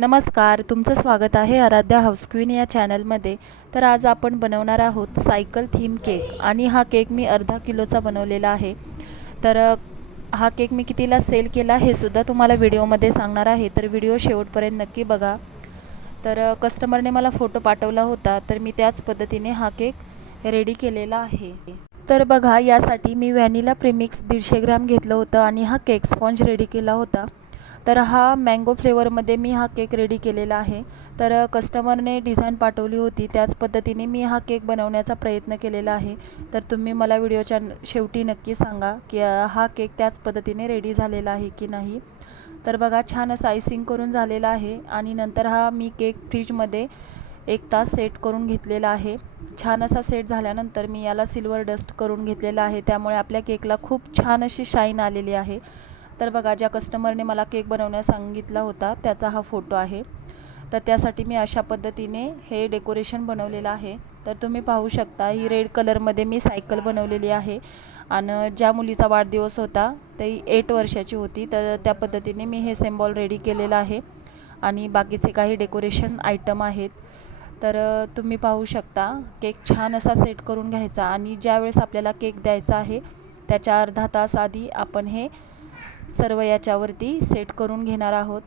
नमस्कार तुमचं स्वागत आहे आराध्या हाऊस क्वीन या चॅनलमध्ये. तर आज आपण बनवणार आहोत सायकल थीम केक आणि हा केक मी अर्धा किलोचा बनवलेला आहे. तर हा केक मी कितीला सेल केला हे सुद्धा तुम्हाला व्हिडिओमध्ये सांगणार आहे. तर व्हिडिओ शेवटपर्यंत नक्की बघा. तर कस्टमरने मला फोटो पाठवला होता तर मी त्याच पद्धतीने हा केक रेडी केलेला आहे. तर बघा यासाठी मी व्हॅनिला प्रिमिक्स दीडशे ग्रॅम घेतलं होतं आणि हा केक स्पॉन्ज रेडी केला होता. तर हा मँगो फ्लेवरमध्ये मी हा केक रेडी केलेला आहे. तर कस्टमरने डिझाईन पाठवली होती. त्याच पद्धतीने मी हा केक बनवण्याचा प्रयत्न केलेला आहे. तर तुम्ही मला व्हिडिओच्या शेवटी नक्की सांगा की हा केक त्याच पद्धतीने रेडी झालेला आहे की नाही. तर बघा छान असं आयसिंग करून झालेला आहे आणि नंतर हा मी केक फ्रीजमध्ये एक तास सेट करून घेतलेला आहे. छान असा सेट झाल्यानंतर मी याला सिल्वर डस्ट करून घेतलेला आहे. त्यामुळे आपल्या केकला खूप छान अशी शाईन आलेली आहे. तर बघा ज्या कस्टमरने मला केक बनवण्यास सांगितला होता त्याचा हा फोटो आहे. तर त्यासाठी मी अशा पद्धतीने हे डेकोरेशन बनवलेलं आहे. तर तुम्ही पाहू शकता ही रेड कलरमध्ये मी सायकल बनवलेली आहे. आणि ज्या मुलीचा वाढदिवस होता ती एट वर्षाची होती. तर त्या पद्धतीने मी हे सिम्बॉल रेडी केलेलं आहे. आणि बाकीचे काही डेकोरेशन आयटम आहेत. तर तुम्ही पाहू शकता केक छान असा सेट करून घ्यायचा. आणि ज्यावेळेस आपल्याला केक द्यायचा आहे त्याच्या अर्धा तास आधी आपण हे सर्व याच्यावरती सेट करून घेणार आहोत.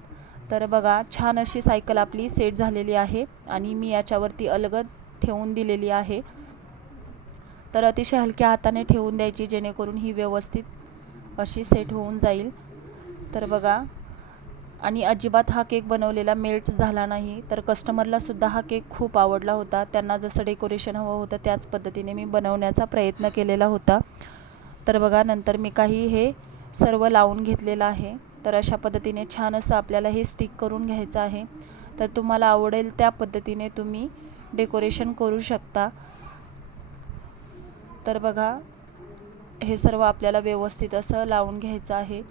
तर बघा छान अशी सायकल आपली सेट झालेली आहे आणि मी याच्यावरती अलगद ठेवून दिलेली आहे. तर अतिशय हलक्या हाताने ठेवून द्यायची जेणेकरून ही व्यवस्थित अशी सेट होऊन जाईल. तर बघा आणि अजिबात हा केक बनवलेला मेल्ट झाला नाही. तर कस्टमरला सुद्धा हा केक खूप आवडला होता. त्यांना जसं डेकोरेशन हवं होतं त्याच पद्धतीने मी बनवण्याचा प्रयत्न केलेला होता. तर बघा नंतर मी काही हे सर्व लावून घेतलेलं आहे. तर अशा पद्धतीने छान असं आपल्याला हे स्टिक करून घ्यायचं आहे. तर तुम्हाला आवडेल त्या पद्धतीने तुम्ही डेकोरेशन करू शकता. तर बघा हे सर्व आपल्याला व्यवस्थित असं लावून घ्यायचं आहे.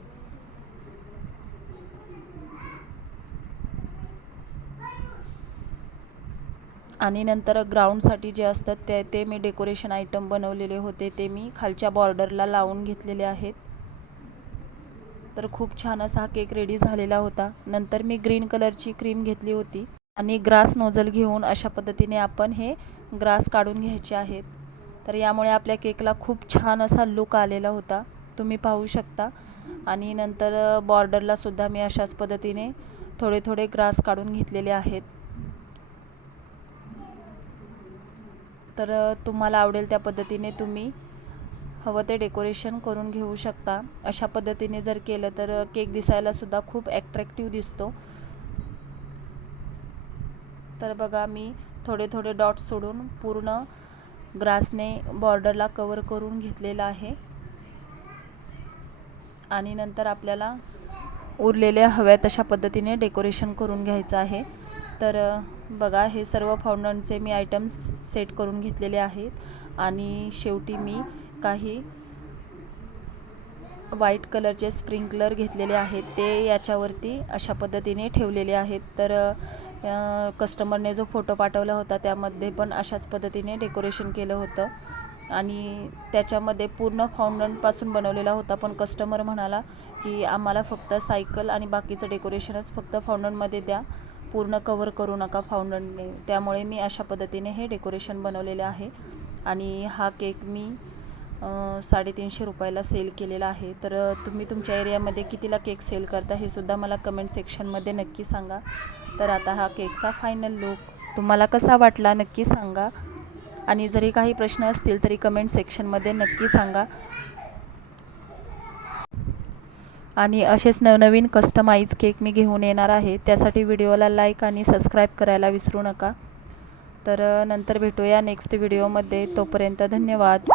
आणि नंतर ग्राउंडसाठी जे असतात ते ते मी डेकोरेशन आयटम बनवलेले होते ते मी खालच्या बॉर्डरला लावून घेतलेले आहेत. तर खूप छान असा हा केक रेडी झालेला होता. नंतर मी ग्रीन कलरची क्रीम घेतली होती आणि ग्रास नोझल घेऊन अशा पद्धतीने आपण हे ग्रास काढून घ्यायचे आहेत. तर यामुळे आपल्या केकला खूप छान असा लुक आलेला होता. तुम्ही पाहू शकता. आणि नंतर बॉर्डरलासुद्धा मी अशाच पद्धतीने थोडे थोडे ग्रास काढून घेतलेले आहेत. तर तुम्हाला आवडेल त्या पद्धतीने तुम्ही हवं ते डेकोरेशन करून घेऊ शकता. अशा पद्धतीने जर केलं तर केक दिसायला सुद्धा खूप ॲट्रॅक्टिव्ह दिसतो. तर बघा मी थोडे थोडे डॉट्स सोडून पूर्ण ग्रासने बॉर्डरला कवर करून घेतलेला आहे. आणि नंतर आपल्याला उरलेल्या हव्या तशा पद्धतीने डेकोरेशन करून घ्यायचं आहे. तर बघा हे सर्व फाउंडनचे मी आयटम्स सेट करून घेतलेले आहेत. आणि शेवटी मी काही व्हाईट कलरचे स्प्रिंकलर घेतलेले आहेत. ते याच्यावरती अशा पद्धतीने ठेवलेले आहेत. तर कस्टमरने जो फोटो पाठवला होता त्यामध्ये पण अशाच पद्धतीने डेकोरेशन केलं होतं. आणि त्याच्यामध्ये पूर्ण फाउंडनपासून बनवलेला होता पण कस्टमर म्हणाला की आम्हाला फक्त सायकल आणि बाकीचं डेकोरेशनच फक्त फाउंडनमध्ये द्या. पूर्ण कवर करू नका फाउंडनने त्यामुळे मी अशा पद्धतीने हे डेकोरेशन बनवलेले आहे. आणि हा केक मी साडेतीनशे रुपयाला सेल केलेला आहे. तर तुम्ही तुमच्या एरियामध्ये कितीला केक सेल करता हे सुद्धा मला कमेंट सेक्शनमध्ये नक्की सांगा. तर आता हा केकचा फायनल लुक तुम्हाला कसा वाटला नक्की सांगा. आणि जरी काही प्रश्न असतील तरी कमेंट सेक्शनमध्ये नक्की सांगा. आणि असेच नवनवीन कस्टमाइज केक मी घेऊन येणार आहे. त्यासाठी व्हिडिओला लाईक आणि सबस्क्राईब करायला विसरू नका. तर नंतर भेटूया नेक्स्ट व्हिडिओमध्ये. तोपर्यंत धन्यवाद.